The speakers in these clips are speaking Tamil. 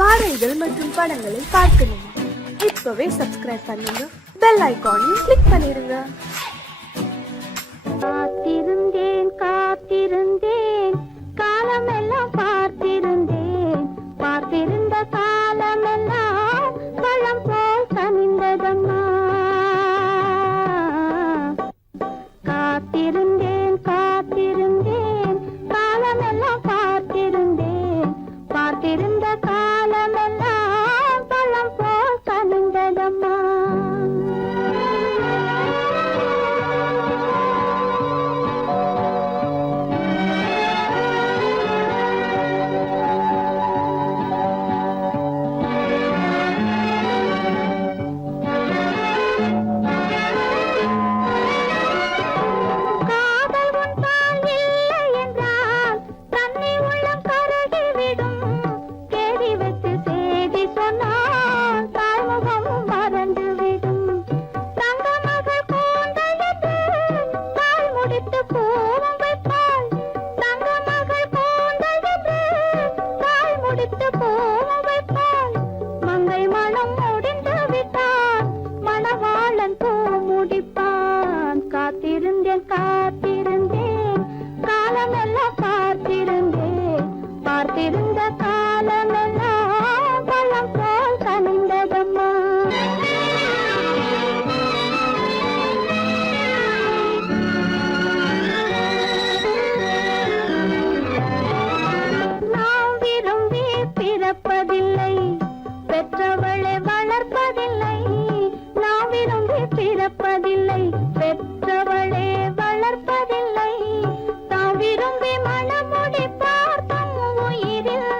பாடல்கள் மற்றும் படங்களை பார்க்கணுமா? இப்பவே சப்ஸ்கிரைப் பண்ணுங்க, பெல் ஐகானையும் கிளிக் பண்ணிருங்க. காத்திருந்தேன் காத்திருந்தேன் காலமெல்லாம் பார்த்திருந்தேன், பார்த்திருந்த காலமெல்லாம் பழம் போல் கனிந்ததம்மா. காத்திருந்தேன் காத்திருந்தேன் காலமெல்லாம் பார்த்திருந்தேன், பார்த்திருந்த காலமெல்லாம் பழம் போல் கனிந்ததம்மா. காத்திருந்தேன் காத்திருந்தேன் காலமெல்லாம் பார்த்திருந்தேன், பார்த்திருந்த காலமெல்லாம் பழம் போல் கனிந்ததம்மா. நாம் விரும்பி பிறப்பதில்லை, பெற்றவளை வளர்ப்பதில்லை. நாம் விரும்பி பிறப்பதில்லை, பெற்றவளே வளர்ப்பதில்லை. தாம் விரும்பி மனமுடி பார்த்தும் உயிரில்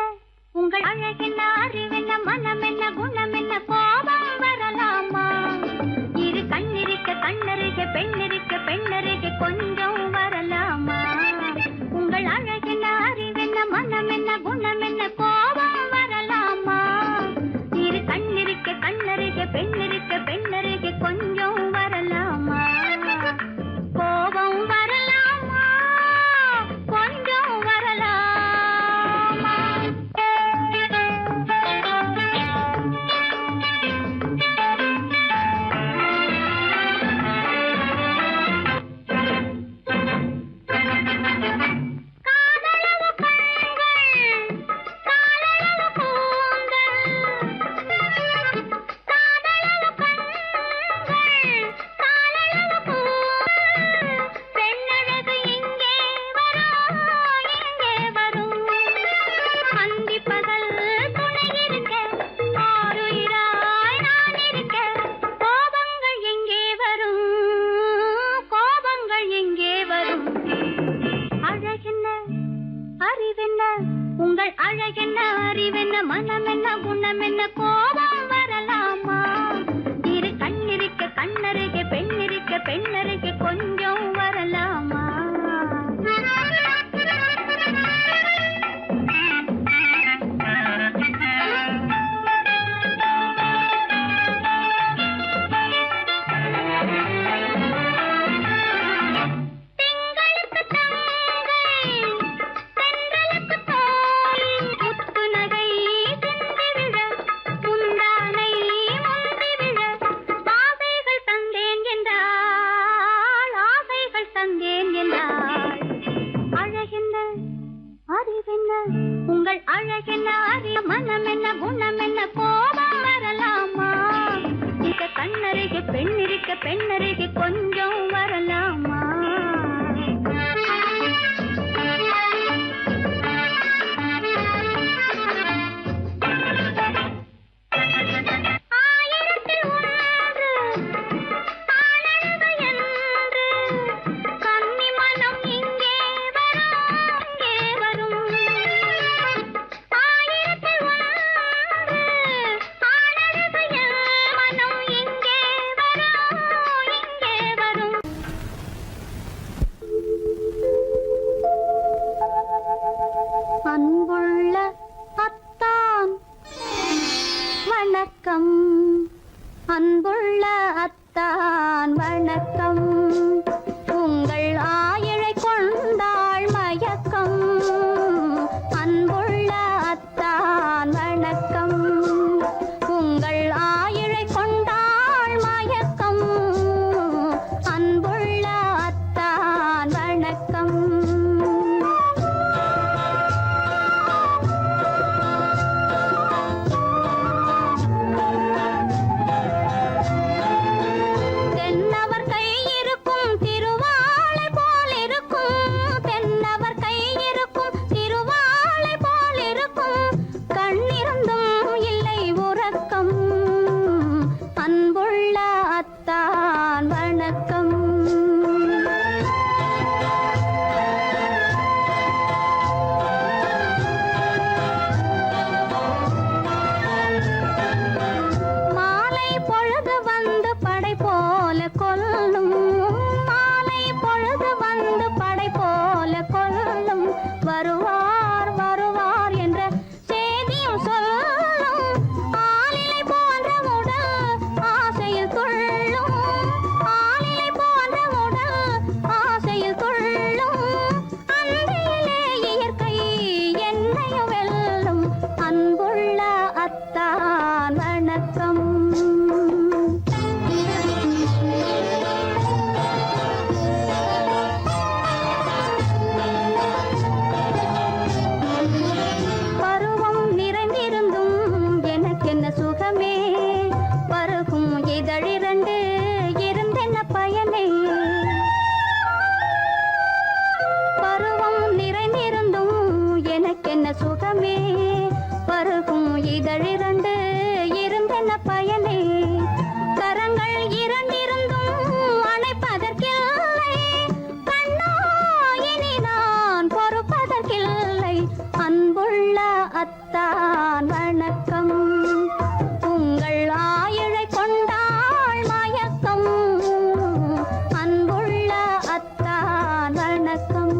அழகென்ன உங்கள் அழகென்ன அறிவென்ன மனம் என்ன குணம் என்ன கோபம் வரலாமா இரு கண்ணிருக்க கண்ணருக பெண்ணிருக்க பெண்ணருக கொஞ்சம் வரலாமா உங்கள் அழகென்ன அறிவென்ன மனம் என்ன குணம் என்ன கோபம் வரலாமா இரு கண்ணிருக்க கண்ணருக பெண்ணிருக்க பெண்ணருக கொஞ்சம் வரலாமா கோபம் வரலாமா கொஞ்சம் வரலாமா காதலவு கண்கள் காதலவு கூந்தல் காதலவு கண்கள் காதலவு கூந்தல் பெண்ணழகு இங்கே வரும் அந்தி பகல் துணை இருக்க ஆருயிராய் நான் இருக்க கோபங்கள் எங்கே வரும் கோபங்கள் எங்கே வரும் அழகென்ன அறிவென்ன உங்கள் அழகென்ன அறிவென்ன மனம் என்ன குணம் என்ன கோபம் வரலாமா இரு கண்ணிருக்க கண்ணருக பெண்ணிருக்க பெண்ணருக கொஞ்சம் வரலாமா திங்களுக்கு தங்கை தென்றலுக்கு தோழி முத்து நகை சிந்திவிழ முந்தானை முந்திவிழ ஆசைகள் தந்தேன் என்றாள் ஆசைகள் தந்தேன் என்றாள் அழகென்ன அறிவென்ன உங்கள் அழகென்ன அறிய மனம் என்ன குணம் என்ன கோபம் வரலாமா இங்க கண்ணருக பெண்ணிருக்க பெண்ணருக கொஞ்சம் வரலாமா ஆயிரத்தில் ஒன்று ஆனழகு என்று கன்னி மனம் இங்கே வரும் ஆயிரத்தில் ஒன்று ஆனழகு மனம் இங்கே வரும் அன்புள்ள அத்தான் வணக்கம் அன்புள்ள அத்தான் வணக்கம் உங்கள் ஆயிழை கொண்டாள் மயக்கம் அன்புள்ள அத்தான் வணக்கம் உங்கள் ஆயிழை கொண்டாள் மயக்கம் அன்புள்ள அத்தான் வணக்கம் தென்னவர் கை இருக்கும் திருவாளை போல் இருக்கும் தென்னவர் கை இருக்கும் திருவாளை போல் இருக்கும் கண்ணிருந்தும் இல்லை உறக்கம் அன்புள்ள அத்தான் வணக்கம் மாலை பொழுது வந்து படை போல கொல்லும் மாலை பொழுது வந்து படை போல கொல்லும் வருவார் வருவார் என்ற செய்தியும் சொல்லும் ஆளிலை போன்ற உடல் ஆசையில் துள்ளும் ஆளிலை போன்ற உடல் ஆசையில் துள்ளும் அன்றையிலே இயற்கை என்னையும் வெல்லும் அன்புள்ள அத்தான் வணக்கம் பருவம் நிறைந்திருந்தும் எனக்கென்ன சுகமே பருகும் இதழிரண்டு இருந்தென்ன பயனே பருவம் நிறைந்திருந்தும் எனக்கென்ன சுகமே பருகும் இதழிரண்டு இருந்தென்ன பயனே கரங்கள் இரண்டிருந்தும் அணைப்பதற்கில்லை கண்ணா இனி நான் பொறுப்பதற்கில்லை அன்புள்ள அத்தான் வணக்கம். உங்கள் ஆயுளை கொண்டாள் மயக்கம். அன்புள்ள அத்தான் வணக்கம்.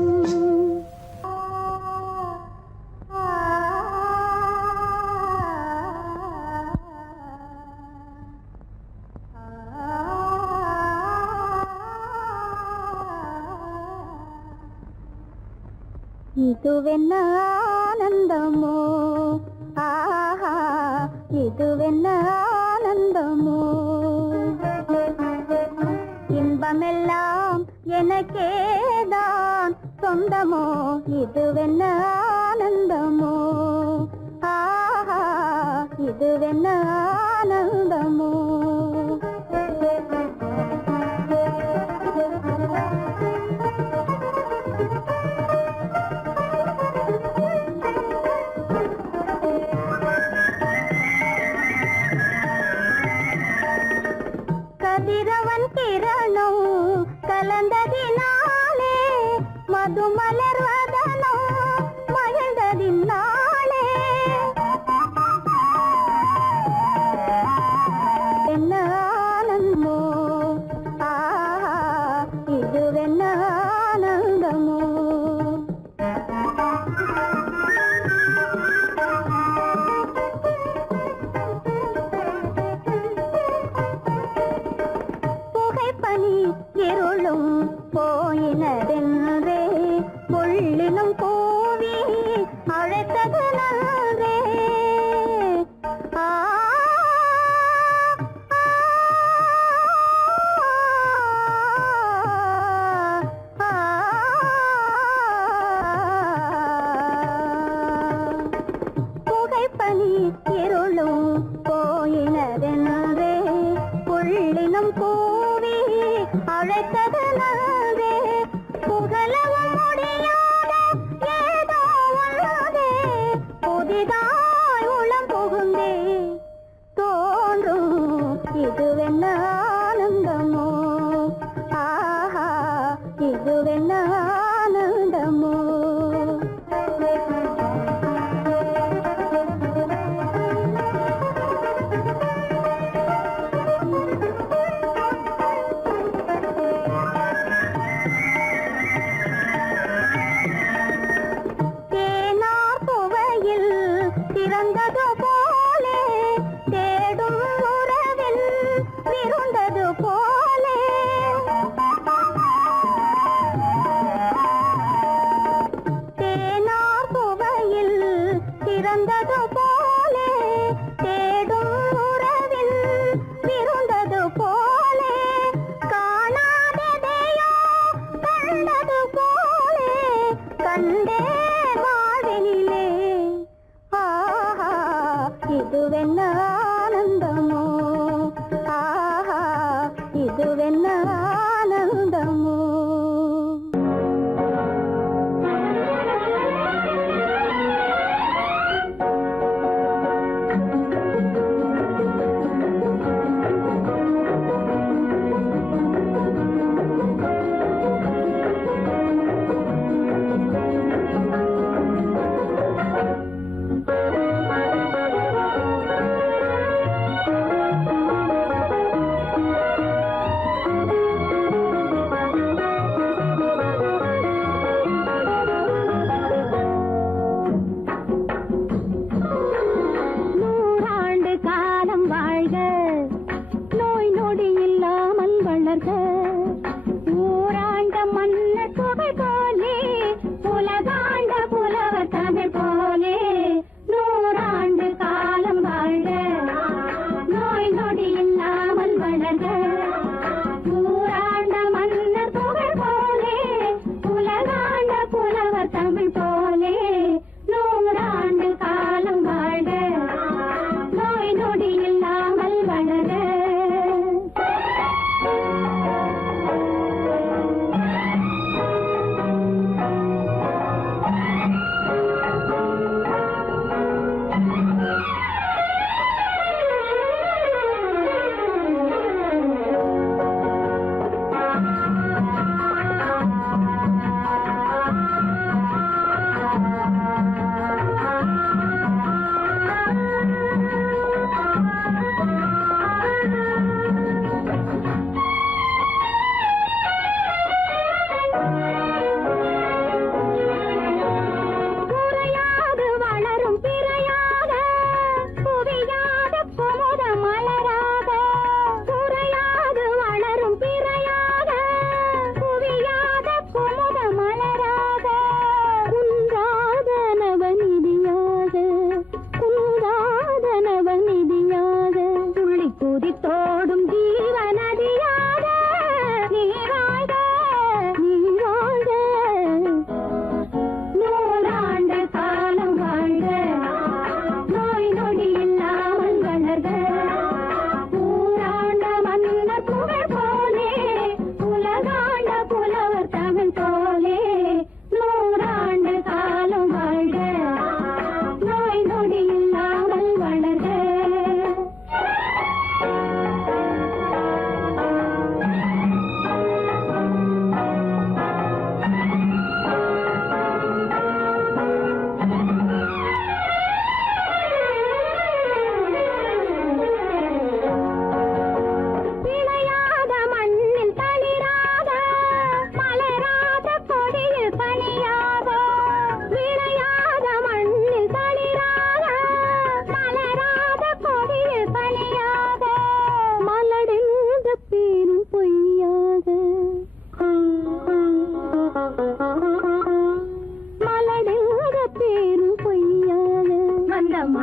இதுவென்ன ஆனந்தமோ, ஆஹா இதுவென்ன ஆனந்தமோ, இன்பமெல்லாம் எனக்கேதான் சொந்தமோ, இதுவென்ன ஆனந்தமோ, ஆஹா இதுவென்ன ஆனந்தமோ. கதிரவன் கிரணம் கலந்ததினாலே, மது மலர்வதனோ மகிழ்ந்ததினாலே, என்ன ஆனந்தமோ, ஆஹா இதுவென்ன ஆனந்தமோ. புகைப்பனி இருளும் போயினதென்றே, புள்ளினும் பூவி அழைத்தது நன்றே. புகைப்பனி இருளும் போயினதென்றே, புள்ளினும் பூவி அழைத்தது நன்றே. புகழவும் முடியாத ஏதோ உள்ளதே, புதிதாய் உளம் புகுந்தே தோன்றும் இதுவென்ன ஆனந்தமோ, ஆஹா இதுவென்ன ஆனந்தமோ. தேனார் புவையில் திறந்தது போலே, தேடும் உறவில் விருந்தது போலே, தேனார் புவையில் திறந்தது போலே, தேடும் உறவில் விருந்தது போலே, காணாததையோ கண்டது போலே, கண்டே வாழ்வினிலே, ஆஹா இதுவென்ன ஆனந்தமோ, ஆஹா இதுவென்ன ஆனந்தமோ.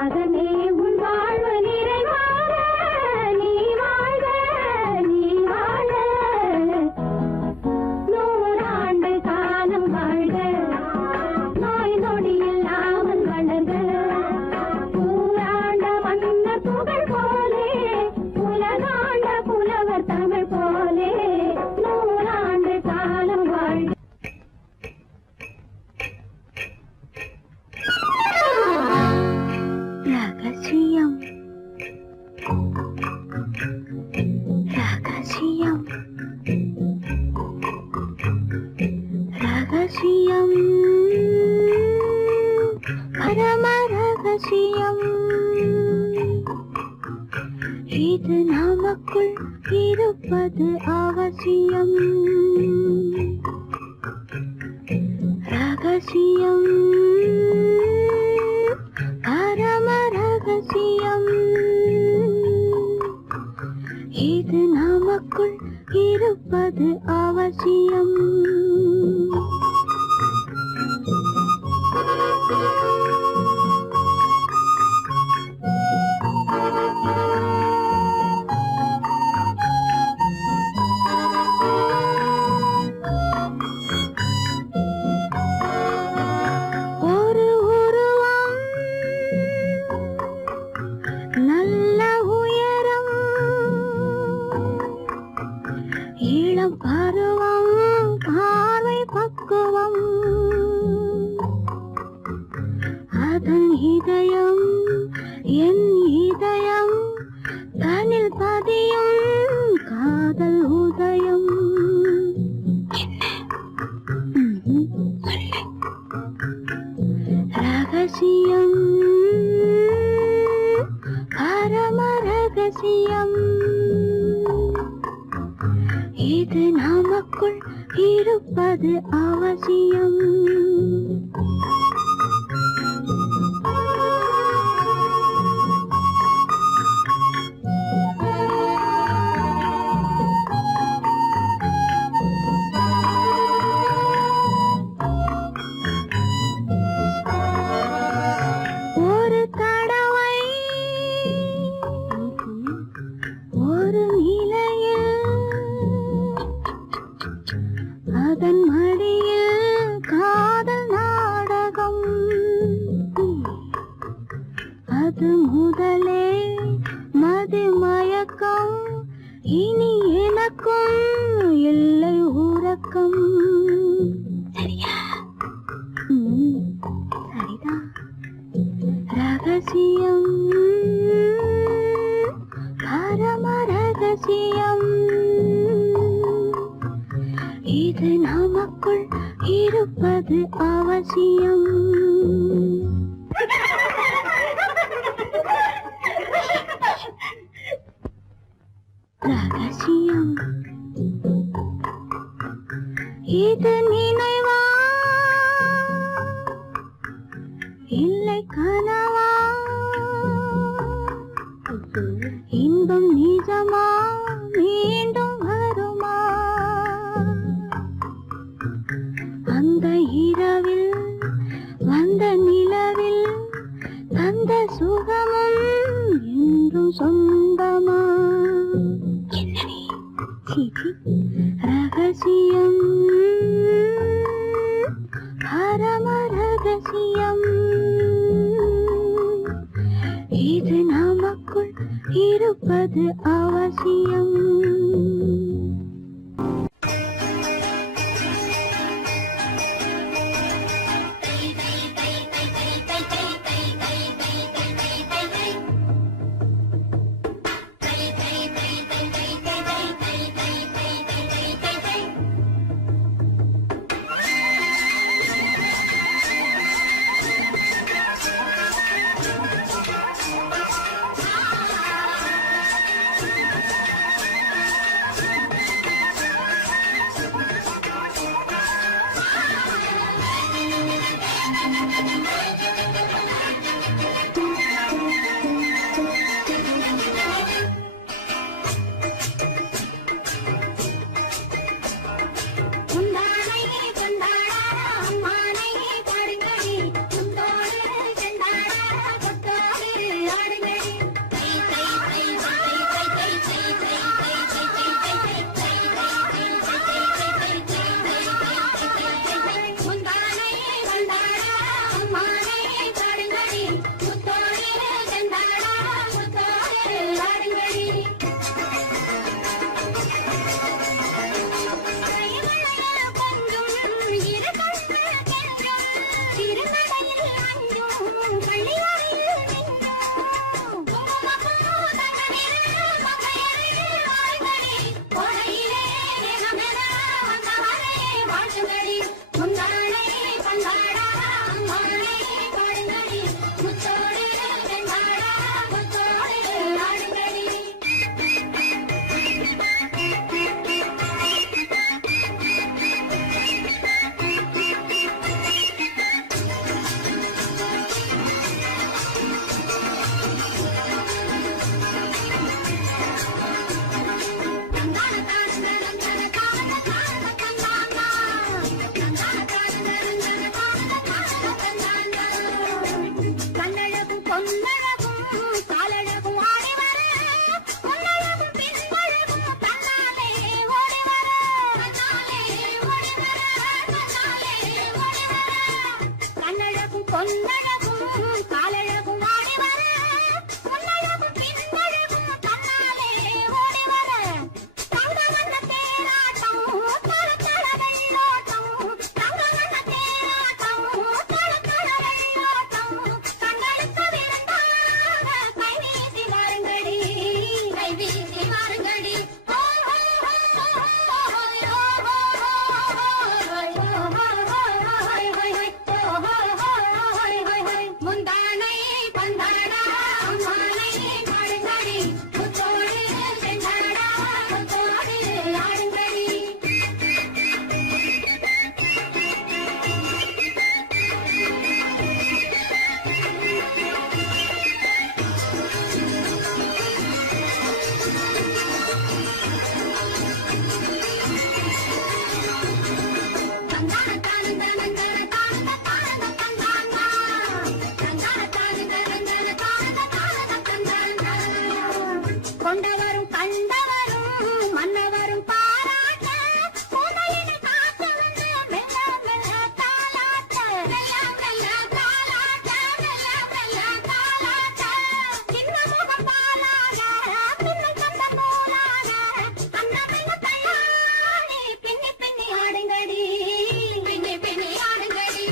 மகனே உன் வாழ்வு நிறைவாக நீ வாழ நீ வாழ நூறாண்டு காலம் வாழ்க நோய் நொடி இல்லாமல் வளர்க ஊராண்ட மன்னர் புகழ் போலே உலகாண்ட புலவர் தமிழ் போலே நூறாண்டு காலம் வாழ்க. ரகசியம் ரகசியம் ரகசியம் பரம ரகசியம் இது நமக்குள் இருப்பது அவசியம் ரகசியம் பரம ரகசியம் இது நமக்குள் இருப்பது அவசியம் ஒரு உருவம் நல்ல உயரம் இளம் பருவம் பார்வை பக்குவம் அதன் இதயம் என் இதயம் தனில் பதியும் காதல் உதயம் ரகசியம் பரம ரகசியம் இது நமக்குள் இருப்பது அவசியம் ஒரு தடவை ஒரு நிலையில் அதன் மடியில் காதல் நாடகம் அது முதலே மதிமயக்கம் இனி எனக்கும் இல்லை உறக்கம் சரியா சரிதான் ரகசியம் பரம ரகசியம் இது நமக்குள் இருப்பது அவசியம் ரகசியம் இது நினைவா இல்லை கனவா இன்பம் நிஜமா மீண்டும் வருமா அந்த இரவில் வந்த நிலவில் தந்த சுகமும் என்றும் சொந்தமா ரகசியம் பரம ரகசியம் இது நமக்குள் இருப்பது அவசியம் பொன்னழகும் காலழகும் ஆடி வர பொன்னழகும் பின்னழகும் தன்னாலே ஓடி வர தன்னாலே ஓடி வர தன்னாலே ஓடி வர கண்ணழகும் பொன்னழகும் காலழகும் ஆடி வர பொன்னழகும் பின்னழகும் தன்னாலே ஓடி வர தங்க வண்ண தேராட்டம் தர தர வெள்ளோட்டம் தங்க வண்ண தேராட்டம் தர தர வெள்ளோட்டம் கண்களுக்கு விருந்தாக கை வீசி வாருங்கடி கை வீசி வாருங்கடி முந்தானை பந்தாடா அம்மானை பாடுங்கடி முத்தோடு செஞ்சாடா முத்தோடு ஆடுங்கடி கொண்டவரும் கண்டவரும் மன்னவரும் பாராட்ட பூனையினை காத்து வந்து மெல்ல மெல்ல தாலாட்ட மெல்ல மெல்ல தாலாட்ட மெல்ல மெல்ல தாலாட்ட சின்ன முகம் பாலாக பின்னை கண்ட போலாக அன்னமெல்ல கல்யாணி பின்னி பின்னி ஆடுங்கடி பின்னி பின்னி ஆடுங்கடி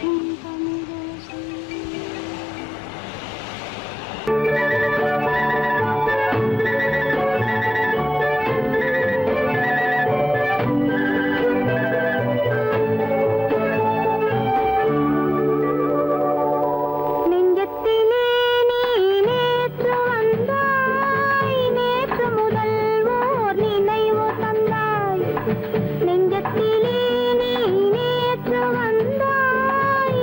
கொஞ்சம் தமிழோசை. நெஞ்சத்திலே நீ நேற்று வந்தாய், நேற்று முதல் ஓர் நினைவு தந்தாய். நெஞ்சத்திலே நீ நேற்று வந்தாய்,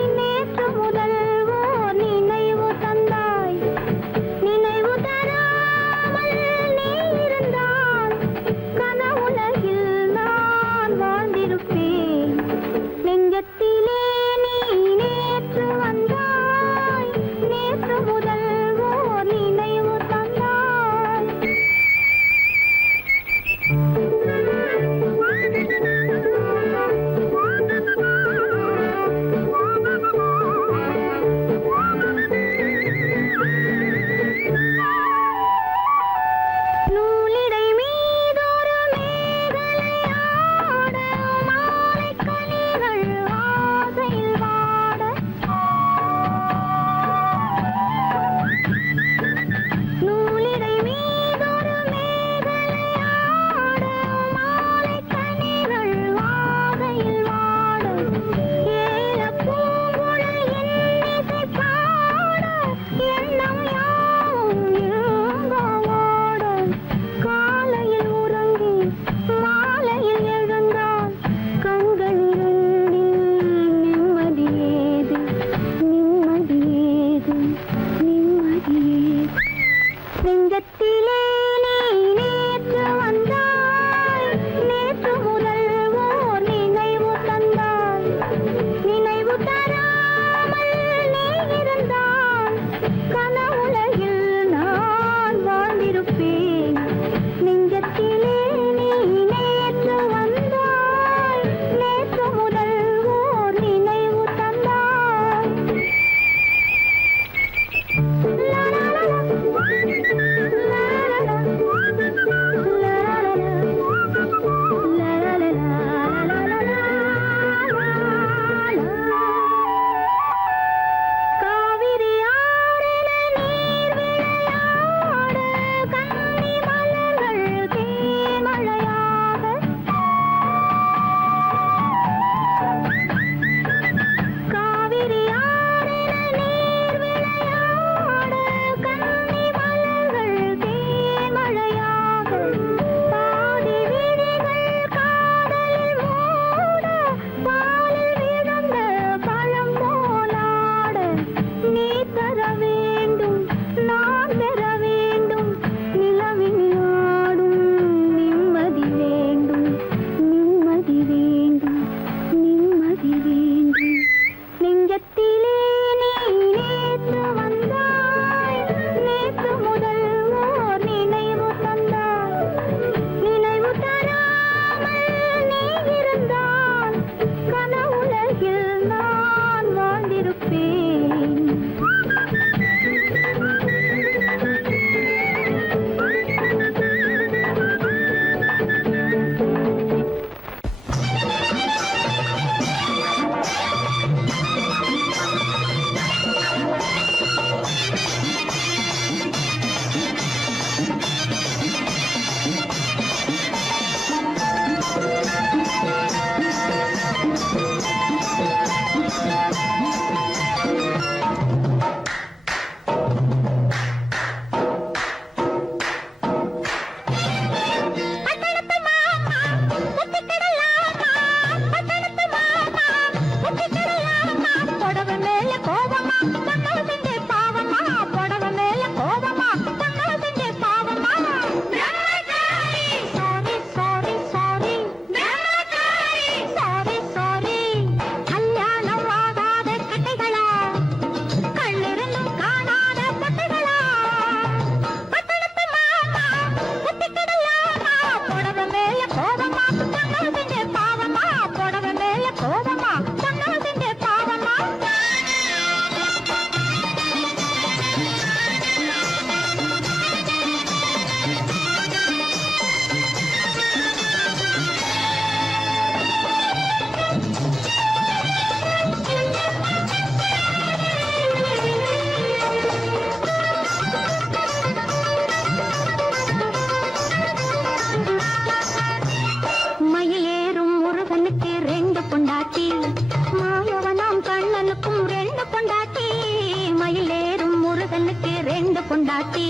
பொண்டாட்டி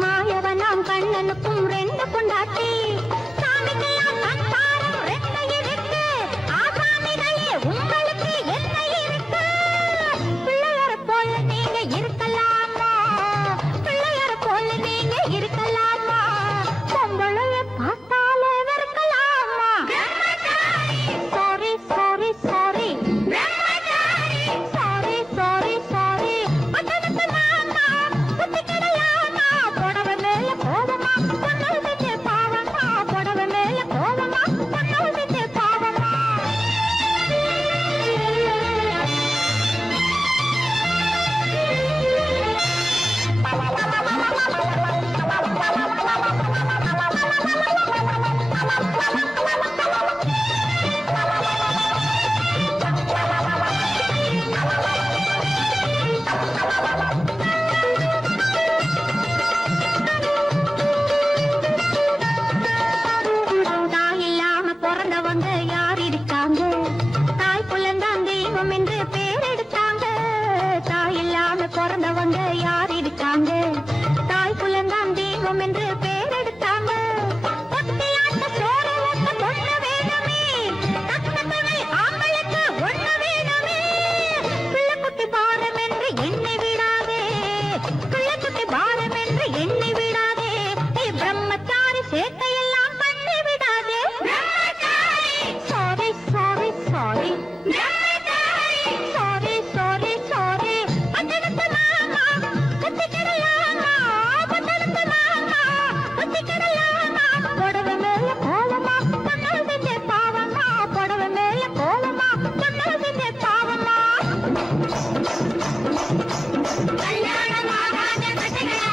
மாயவனாம் கண்ணனுக்கும் ரெண்டு பொண்டாட்டி சாமிக்கெல்லாம் சம்சாரம் ரெண்டு இருக்கு ஆசாமிகளே உங்களுக்கு என்ன இருக்கு பிள்ளையார போல நீங்க இருக்கலாமா பிள்ளையார போல நீங்க இருக்கலாமா பொம்பளைய பார்த்தாலே வெறுக்கலாமா sorry sorry sorry sorry sorry sorry பட்டணத்து மாமா புத்தி கிடையாமா புடவை மேல கோவமா பொண்ணு செஞ்ச பாவமா புடவை மேல கோவமா பொண்ணு செஞ்ச பாவமா தாய் இல்லாம பிறந்தவங்க யார் இருக்காங்க தாய் புள்ளந்தான் தெய்வம் என்று பேர் எடுத்தாங்க தாய் இல்லாம பிறந்தவங்க யார் இருக்காங்க தாய் புள்ளந்தான் தெய்வம் என்று பேர் எடுத்தாங்க ஒத்தையாட்ட சோறு ஊட்ட பொண்ணு வேணுமே தக்கத்தவை ஆம்பளுக்கு ஒண்ணு வேணுமே பிள்ளைக்குட்டி பாரம் என்று எண்ணி விடாதே பிள்ளைக்குட்டி பாரம் என்று எண்ணி விடாதே நீ பிரம்மச்சாரி சேட்டையெல்லாம் பண்ணி விடாதே sorry sorry sorry sorry sorry sorry பட்டணத்து மாமா புத்தி கிடையாமா பட்டணத்து மாமா புத்தி கிடையாமா புடவை மேல கோலமா பொண்ணு செஞ்ச பாவமா புடவை மேல கோலமா பொண்ணு செஞ்ச பாவமா கல்யாணமாகாத கட்டைகளா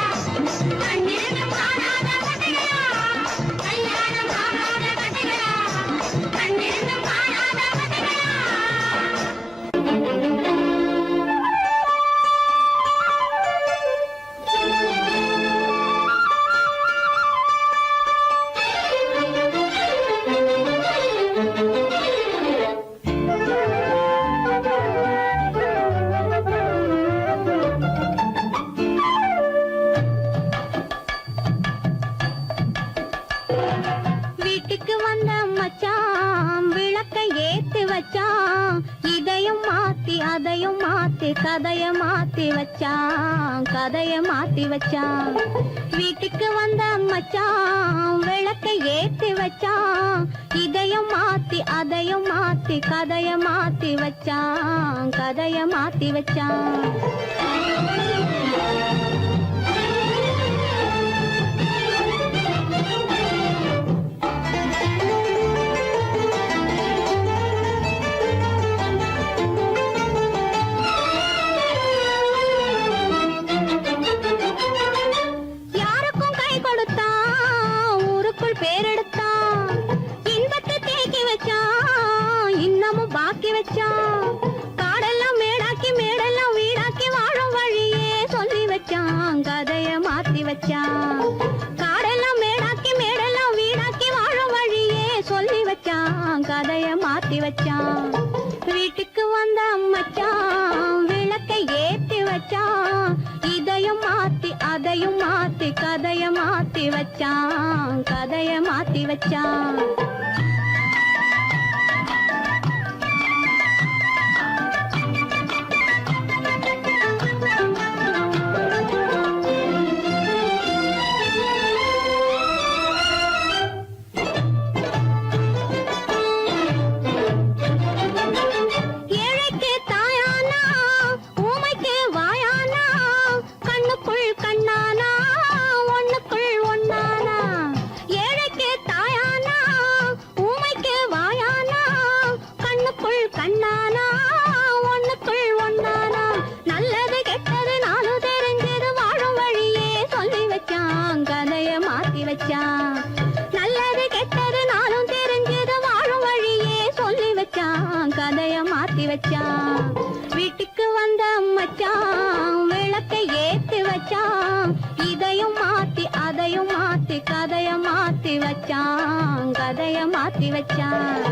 கண்ணீரும் காணாத கட்டைகளா கல்யாணமாகாத கட்டைகளா கண்ணீரும் காணாத கட்டைகளா வீட்டுக்கு வந்த மச்சான் விளக்க ஏத்தி வச்சான் இதையும் மாத்தி அதையும் மாத்தி கதைய மாத்தி வச்சான் கதைய மாத்தி வச்சான் வீட்டுக்கு வந்த மச்சான் விளக்க ஏத்தி வச்சான் இதையும் மாத்தி அதையும் மாத்தி கதைய மாத்தி வச்சான் கதைய மாத்தி வச்சான் யாருக்கும் கை கொடுத்தான் ஊருக்குள் பேரெடுத்தான் இன்பத்தை தேக்கி வச்சான் இன்னமும் பாக்கி வச்சான் காடெல்லாம் மேடாக்கி மேடெல்லாம் வீடாக்கி வாழும் வழியே சொல்லி வச்சான் கதைய மாத்தி வச்சான் காடெல்லாம் மேடாக்கி மேடெல்லாம் வீடாக்கி வாழும் வழியே சொல்லி வச்சான் கதைய மாத்தி வச்சான் வீட்டுக்கு வந்த மச்சான் விளக்கை ஏத்தி வச்சான் இதையும் மாத்தி அதையும் மாத்தி கதைய மாத்தி வச்சான் கதைய மாத்தி வச்சான் ஏழைக்கு தாயானா ஊமைக்கு வாயானா கண்ணுக்குள் கண்ணானா ஒண்ணுக்குள் ஒண்ணானா ஏழைக்கு தாயானா ஊமைக்கு வாயானா கண்ணுக்குள் கண்ணானா ஒண்ணுக்குள் ஒண்ணானா நல்லது கெட்டது நானும் தெரிஞ்சது வாழும் வழியே சொல்லி வச்சான் கதைய மாத்தி வச்சான் நல்லது கெட்டது நானும் தெரிஞ்சது வாழும் வழியே சொல்லி வச்சான் கதைய மாத்தி வச்சான் வீட்டுக்கு வந்த மச்சான் விளக்கை ஏத்தி வச்சான் இதையும் மாத்தி அதையும் மாத்தி கதைய மாத்தி வச்சான் கதைய மாத்தி வச்சான்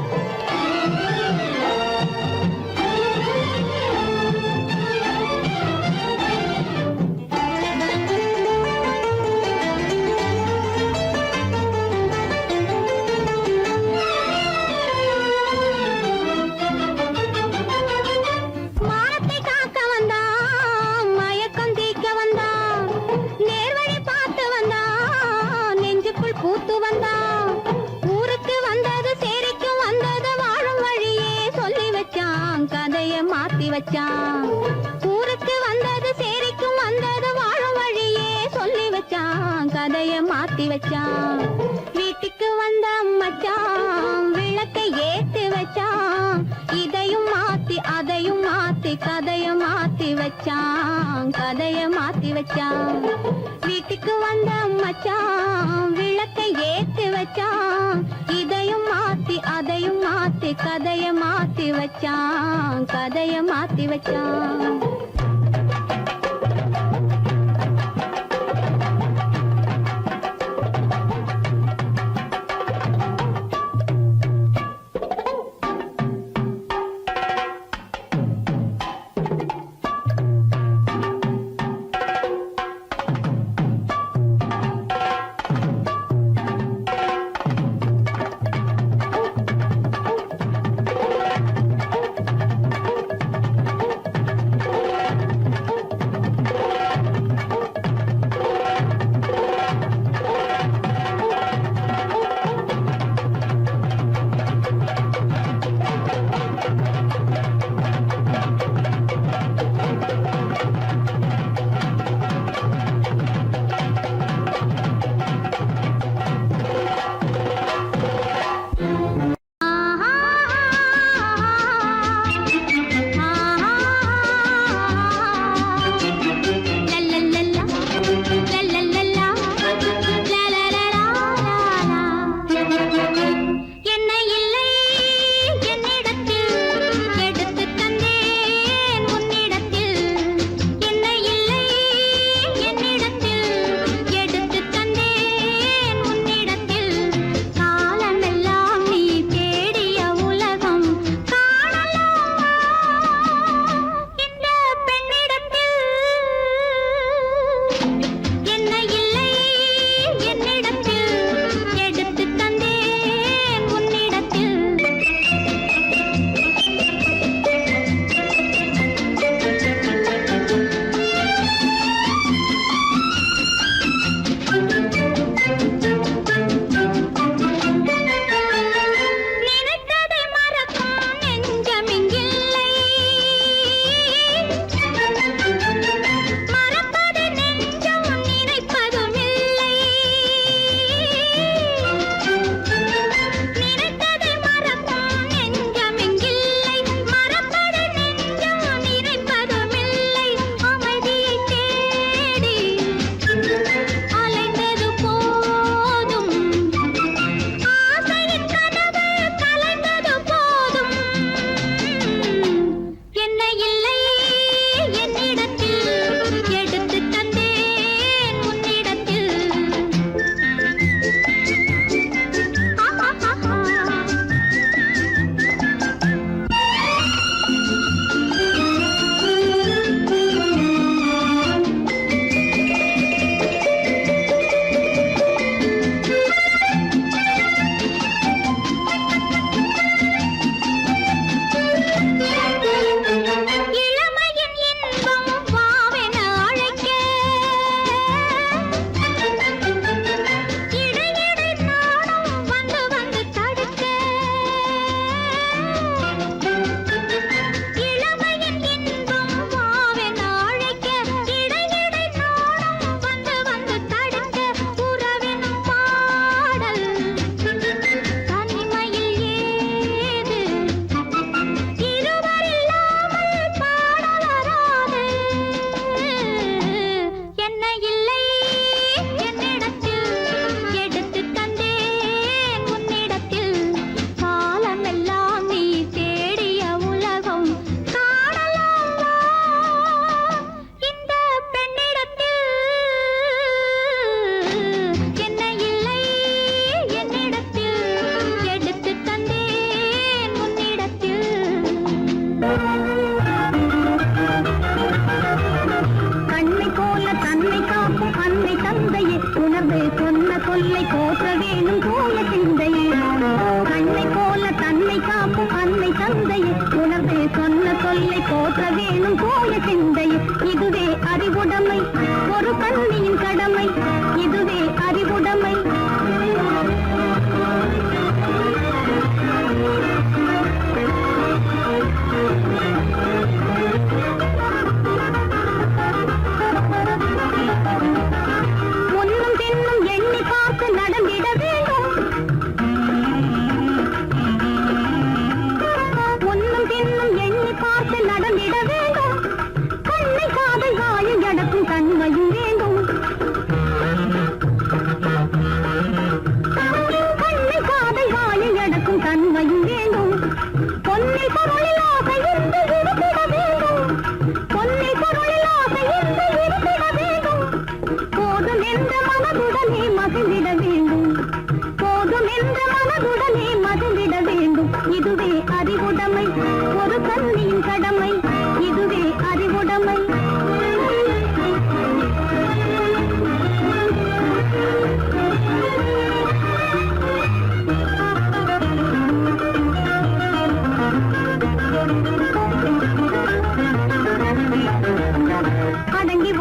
மாத்தி வச்சான் வீட்டுக்கு வந்த மச்சான் விளக்கை ஏத்தி வச்சான் இதையும் மாத்தி அதையும் மாத்தி கதைய மாத்தி வச்சான் வீட்டுக்கு வந்த மச்சான் விளக்கை ஏத்தி வச்சான் இதையும் மாத்தி அதையும் மாத்தி கதைய மாத்தி வச்சான் எண்ணி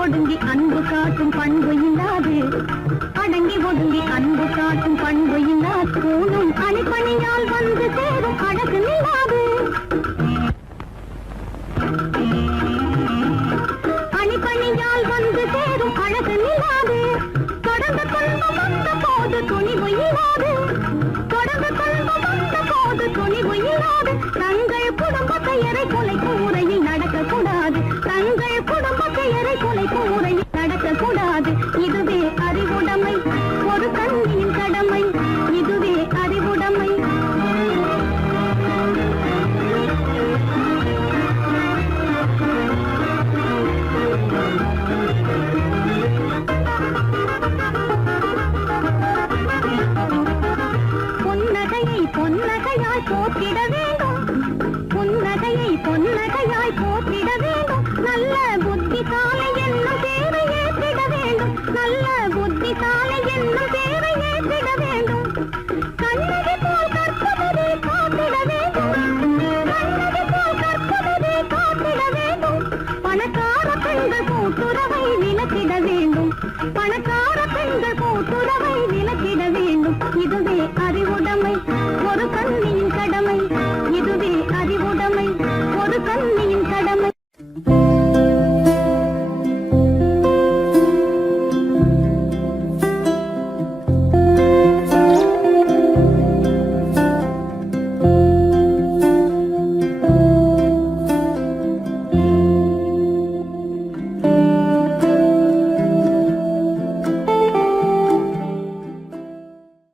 ஒடுங்கி அன்பு காட்டும் பண்பு இல்லாது அடங்கி ஒடுங்கி அன்பு காட்டும் பண்பு இல்லாது கூடும் அணிப்பணியால் வந்து சேரும் அழகு இல்லாது